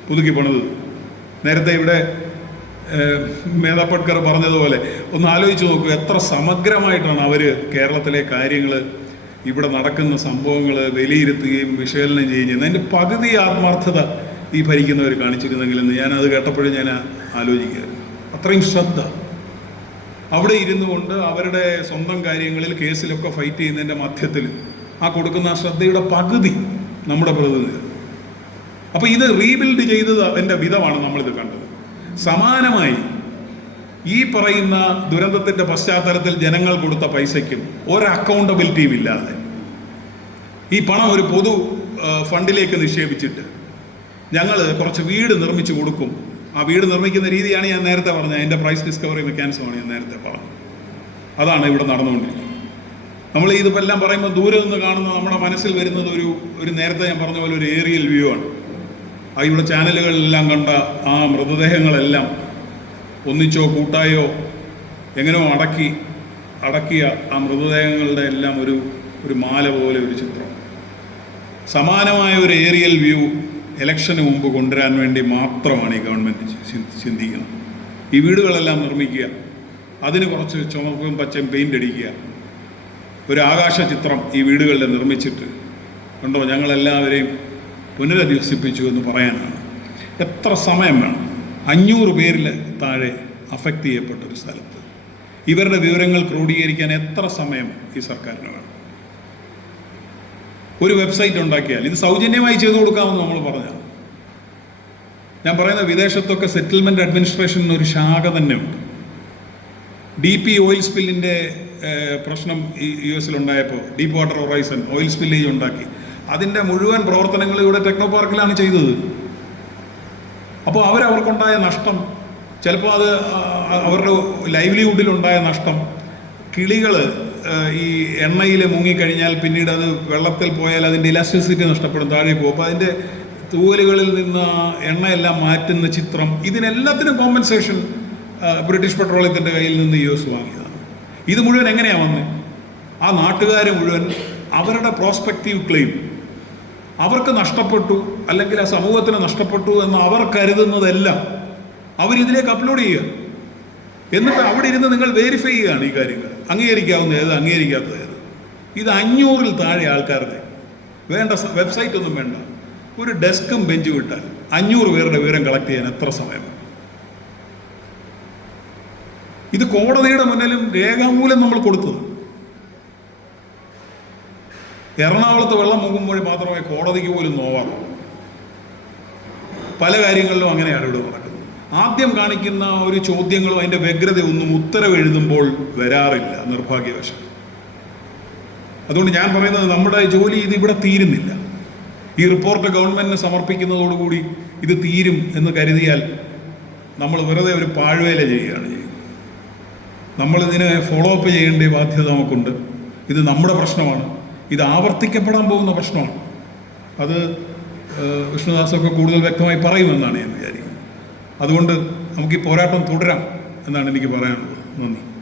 [SPEAKER 1] പുതുക്കി പണിത്. നേരത്തെ ഇവിടെ മേധാപട്കർ പറഞ്ഞതുപോലെ ഒന്ന് ആലോചിച്ച് നോക്കൂ എത്ര സമഗ്രമായിട്ടാണ് അവർ കേരളത്തിലെ കാര്യങ്ങൾ ഇവിടെ നടക്കുന്ന സംഭവങ്ങൾ വിലയിരുത്തുകയും വിശകലനം ചെയ്യുകയും ചെയ്യുന്നത്. അതിന്റെ പകുതി ആത്മാർത്ഥത ഈ ഭരിക്കുന്നവർ ഞാൻ അത് കേട്ടപ്പോഴും ഞാൻ ആലോചിക്കുകയായിരുന്നു. അത്രയും ശ്രദ്ധ. അവിടെ ഇരുന്നു കൊണ്ട് അവരുടെ സ്വന്തം കാര്യങ്ങളിൽ കേസിലൊക്കെ ഫൈറ്റ് ചെയ്യുന്നതിന്റെ മധ്യത്തിൽ ആ കൊടുക്കുന്ന ശ്രദ്ധയുടെ പകുതി നമ്മുടെ പ്രതിനിധി അപ്പോൾ ഇത് റീബിൽഡ് ചെയ്തത് അതിന്റെ വിധമാണ് നമ്മളിത് കണ്ടത്. സമാനമായി ഈ പറയുന്ന ദുരന്തത്തിന്റെ പശ്ചാത്തലത്തിൽ ജനങ്ങൾ കൊടുത്ത പൈസയ്ക്കും ഒരു അക്കൗണ്ടബിലിറ്റിയും ഇല്ലാതെ. ഈ പണം ഒരു പൊതു ഫണ്ടിലേക്ക് നിക്ഷേപിച്ചിട്ട് ഞങ്ങൾ കുറച്ച് വീട് നിർമ്മിച്ചു കൊടുക്കും. ആ വീട് നിർമ്മിക്കുന്ന രീതിയാണ് ഞാൻ നേരത്തെ പറഞ്ഞത്. അതിന്റെ പ്രൈസ് ഡിസ്കവറി മെക്കാനിസമാണ് ഞാൻ നേരത്തെ പറഞ്ഞത്. അതാണ് ഇവിടെ നടന്നുകൊണ്ടിരിക്കുന്നത്. നമ്മൾ ഇതിപ്പോൾ എല്ലാം പറയുമ്പോൾ ദൂരെ നിന്ന് കാണുന്ന നമ്മുടെ മനസ്സിൽ വരുന്നത് ഒരു ഒരു നേരത്തെ ഞാൻ പറഞ്ഞ പോലെ ഒരു ഏറിയൽ വ്യൂ ആണ്. ആ ഇവിടെ ചാനലുകളിലെല്ലാം കണ്ട ആ മൃതദേഹങ്ങളെല്ലാം ഒന്നിച്ചോ കൂട്ടായോ എങ്ങനെയോ അടക്കി അടക്കിയ ആ മൃതദേഹങ്ങളുടെ എല്ലാം ഒരു ഒരു മാല പോലെ ഒരു ചിത്രം. സമാനമായ ഒരു ഏറിയൽ വ്യൂ ഇലക്ഷന് മുമ്പ് കൊണ്ടുവരാൻ വേണ്ടി മാത്രമാണ് ഈ ഗവൺമെന്റ് ചിന്തിക്കുന്നത്. ഈ വീടുകളെല്ലാം നിർമ്മിക്കുക അതിന് കുറച്ച് ചുമപ്പും പച്ചയും പെയിന്റ് അടിക്കുക. ഒരു ആകാശ ചിത്രം ഈ വീടുകളിൽ നിർമ്മിച്ചിട്ട് ഉണ്ടോ? ഞങ്ങളെല്ലാവരെയും പുനരധിവസിപ്പിച്ചു എന്ന് പറയാനാണ്. എത്ര സമയം വേണം? അഞ്ഞൂറ് പേരിൽ താഴെ അഫക്റ്റ് ചെയ്യപ്പെട്ട ഒരു സ്ഥലത്ത്. ഇവരുടെ വിവരങ്ങൾ ക്രോഡീകരിക്കാൻ എത്ര സമയം ഈ സർക്കാരിന് വേണം? ഒരു വെബ്സൈറ്റ് ഉണ്ടാക്കിയാൽ ഇത് സൗജന്യമായി ചെയ്തു കൊടുക്കാമെന്ന് നമ്മൾ പറഞ്ഞാൽ ഞാൻ പറയുന്ന വിദേശത്തൊക്കെ സെറ്റിൽമെന്റ് അഡ്മിനിസ്ട്രേഷൻ ഒരു ശാഖ തന്നെ ഉണ്ട്. ഡി പി ഓയിൽ സ്പില്ലിന്റെ പ്രശ്നം ഈ യു എസിൽ ഉണ്ടായപ്പോൾ deep water horizon oil spillage ഉണ്ടാക്കി. അതിന്റെ മുഴുവൻ പ്രവർത്തനങ്ങൾ ഇവിടെ ടെക്നോ പാർക്കിലാണ് ചെയ്തത്. അപ്പോൾ അവരവർക്കുണ്ടായ നഷ്ടം ചിലപ്പോൾ അത് അവരുടെ ലൈവ്ലിഹുഡിൽ ഉണ്ടായ നഷ്ടം കിളികൾ ഈ എണ്ണയിൽ മുങ്ങിക്കഴിഞ്ഞാൽ പിന്നീട് അത് വെള്ളത്തിൽ പോയാൽ അതിന്റെ ഇലാസ്റ്റിസിറ്റി നഷ്ടപ്പെടും താഴെ പോകും. അപ്പോൾ അതിന്റെ തൂവലുകളിൽ നിന്ന് എണ്ണയെല്ലാം മാറ്റുന്ന ചിത്രം ഇതിനെല്ലാത്തിനും കോമ്പൻസേഷൻ ബ്രിട്ടീഷ് പെട്രോളിയത്തിന്റെ കയ്യിൽ നിന്ന് യു എസ് വാങ്ങിയതാണ്. ഇത് മുഴുവൻ എങ്ങനെയാണ് വന്നത് ആ നാട്ടുകാർ മുഴുവൻ അവരുടെ പ്രോസ്പെക്റ്റീവ് ക്ലെയിം അവർക്ക് നഷ്ടപ്പെട്ടു അല്ലെങ്കിൽ ആ സമൂഹത്തിന് നഷ്ടപ്പെട്ടു എന്ന് അവർ കരുതുന്നതെല്ലാം അവരിതിലേക്ക് അപ്ലോഡ് ചെയ്യുക. എന്നിട്ട് അവിടെ ഇരുന്ന് നിങ്ങൾ വെരിഫൈ ചെയ്യുകയാണ് ഈ കാര്യങ്ങൾ. അംഗീകരിക്കാവുന്ന ഏത്? അംഗീകരിക്കാത്തത് ഏത്? ഇത് അഞ്ഞൂറിൽ താഴെ ആൾക്കാരുടെ. വേണ്ട വെബ്സൈറ്റ് ഒന്നും വേണ്ട. ഒരു ഡെസ്കും ബെഞ്ചും വിട്ടാൽ അഞ്ഞൂറ് പേരുടെ വിവരം കളക്ട് ചെയ്യാൻ എത്ര സമയം ഇത് കോടതിയുടെ മുന്നിലും രേഖാമൂലം നമ്മൾ കൊടുത്തത് എറണാകുളത്ത് വെള്ളം മുങ്ങുമ്പോൾ മാത്രമേ കോടതിക്ക് പോലും നോവാറുള്ളൂ. പല കാര്യങ്ങളിലും അങ്ങനെയാണ് ഇവിടെ നടക്കുന്നത്. ആദ്യം കാണിക്കുന്ന ഒരു ചോദ്യങ്ങളും അതിന്റെ വ്യഗ്രതയൊന്നും ഉത്തരവെഴുതുമ്പോൾ വരാറില്ല നിർഭാഗ്യവശം അതുകൊണ്ട് ഞാൻ പറയുന്നത് നമ്മുടെ ജോലി ഇത് ഇവിടെ തീരുന്നില്ല. ഈ റിപ്പോർട്ട് ഗവൺമെന്റിന് സമർപ്പിക്കുന്നതോടുകൂടി ഇത് തീരും എന്ന് കരുതിയാൽ നമ്മൾ വെറുതെ ഒരു പാഴ്വേല ചെയ്യുകയാണ് ചെയ്യുന്നത്. നമ്മൾ നമ്മളിതിനെ ഫോളോ അപ്പ് ചെയ്യേണ്ട ബാധ്യത നമുക്കുണ്ട്. ഇത് നമ്മുടെ പ്രശ്നമാണ്. ഇത് ആവർത്തിക്കപ്പെടാൻ പോകുന്ന പ്രശ്നമാണ്. അത് വിഷ്ണുദാസൊക്കെ കൂടുതൽ വ്യക്തമായി പറയുമെന്നാണ് ഞാൻ വിചാരിക്കുന്നത്. അതുകൊണ്ട് നമുക്ക് ഈ പോരാട്ടം തുടരാം എന്നാണ് എനിക്ക് പറയാനുള്ളത്. നന്ദി.